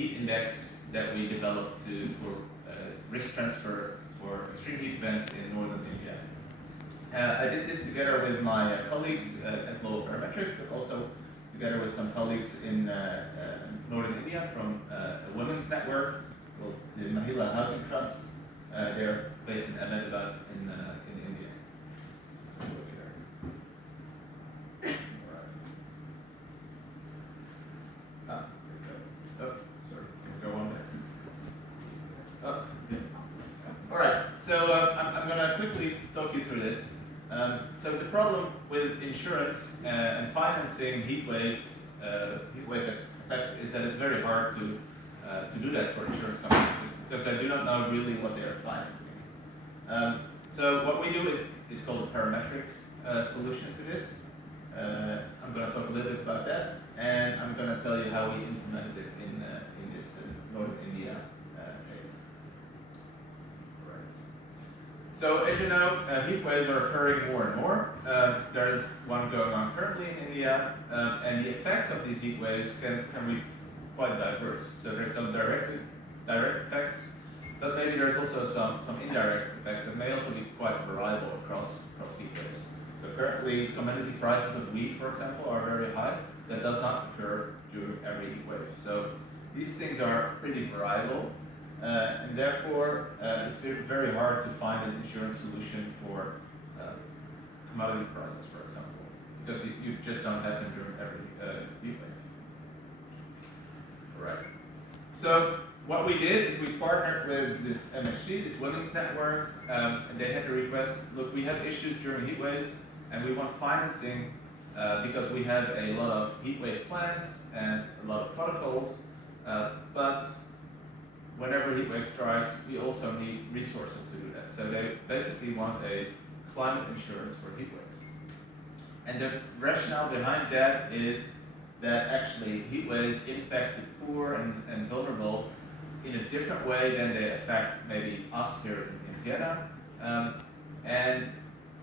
heat index that we developed for risk transfer for extreme heat events in northern India. I did this together with my colleagues at Global Parametrics, but also together with some colleagues in northern India from a women's network called the Mahila Housing Trust. They're based in Ahmedabad in India. Let's have a look here. All right. Oh, sorry. Go on there. Oh, yeah. All right. So I'm going to quickly talk you through this. So the problem with insurance and financing heat wave effects is that it's very hard to do that for insurance companies because they do not know really what they are financing. So what we do is called a parametric solution to this. I'm going to talk a little bit about that, and I'm going to tell you how we implemented it in this Northern India case. Right. So as you know, heat waves are occurring more and more. There's one going on currently in India, and the effects of these heat waves can be quite diverse. So there's some direct effects, but maybe there's also some indirect effects that may also be quite variable across heat waves. So currently, commodity prices of wheat, for example, are very high. That does not occur during every heat wave. So these things are pretty variable, and therefore it's very hard to find an insurance solution for commodity prices, for example, because you just don't have them during every heat wave. All right. So what we did is we partnered with this MHC, this women's network, and they had the request, look, we have issues during heat waves, and we want financing because we have a lot of heat wave plans and a lot of protocols, but whenever heat wave strikes, we also need resources to do that. So they basically want a climate insurance for heat waves. And the rationale behind that is that actually heat waves impact the poor and vulnerable in a different way than they affect maybe us here in Vienna, and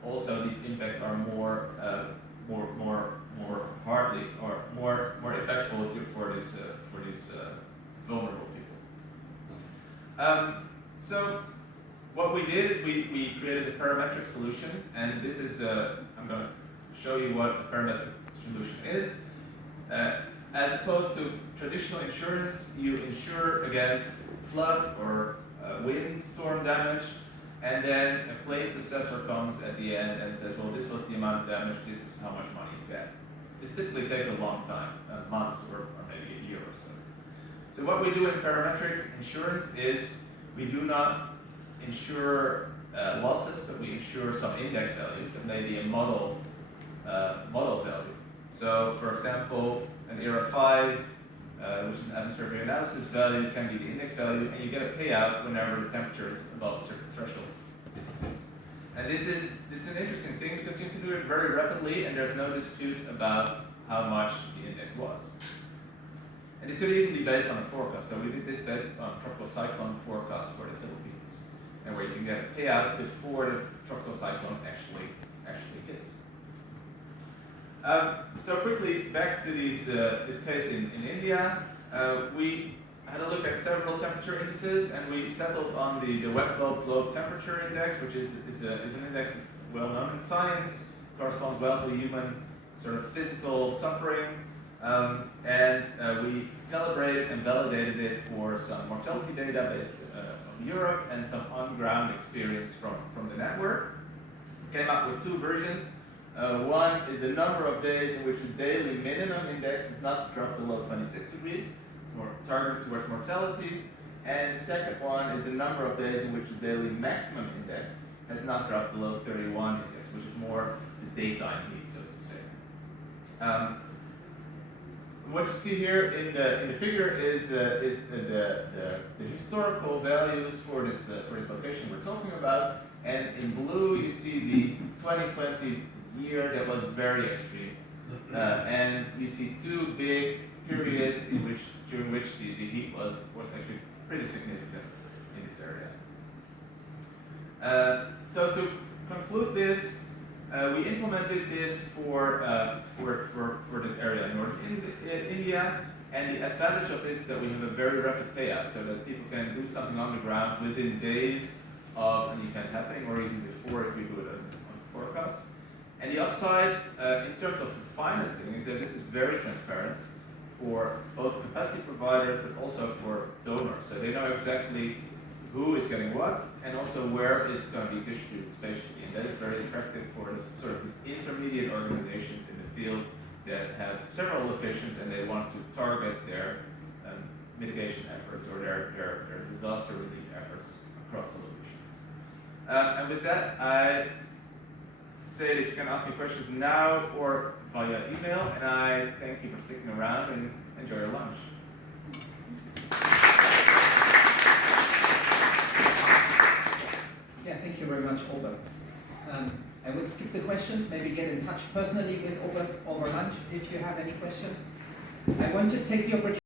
also these impacts are more hardly or more impactful for these vulnerable people. So what we did is we created a parametric solution, and this is I'm going to show you what a parametric solution is. As opposed to traditional insurance, you insure against flood or wind storm damage, and then a claims assessor comes at the end and says, well, this was the amount of damage, this is how much money you get. This typically takes a long time, months or maybe a year or so. So what we do in parametric insurance is we do not insure losses, but we insure some index value that may be a model value. So, for example, an ERA 5, which is an atmospheric analysis value, can be the index value, and you get a payout whenever the temperature is above a certain threshold. And this is an interesting thing because you can do it very rapidly, and there's no dispute about how much the index was. And this could even be based on a forecast. So we did this based on a tropical cyclone forecast for the Philippines, and where you can get a payout before the tropical cyclone actually hits. So quickly back to this case in India, we had a look at several temperature indices, and we settled on the wet bulb globe temperature index, which is an index that's well known in science, corresponds well to human sort of physical suffering, and we calibrated and validated it for some mortality data based on Europe and some on-ground experience from the network. Came up with two versions. One is the number of days in which the daily minimum index is not dropped below 26 degrees. It's more targeted towards mortality. And the second one is the number of days in which the daily maximum index has not dropped below 31 index, which is more the daytime heat, so to say. What you see here in the figure is the historical values for this location we're talking about. And in blue, you see the 2020 year that was very extreme, and you see two big periods during which the heat was actually pretty significant in this area. So to conclude this, we implemented this for this area in Northern India, And the advantage of this is that we have a very rapid payout, so that people can do something on the ground within days of an event happening, or even before if we do it on forecast. And the upside in terms of financing is that this is very transparent for both capacity providers but also for donors. So they know exactly who is getting what and also where it's going to be distributed spatially. And that is very attractive for the, sort of these intermediate organizations in the field that have several locations and they want to target their mitigation efforts or their disaster relief efforts across the locations. And with that, I say that you can ask me questions now or via email, and I thank you for sticking around and enjoy your lunch. Yeah, thank you very much, Obbe. I will skip the questions, maybe get in touch personally with Obbe over lunch if you have any questions. I want to take the opportunity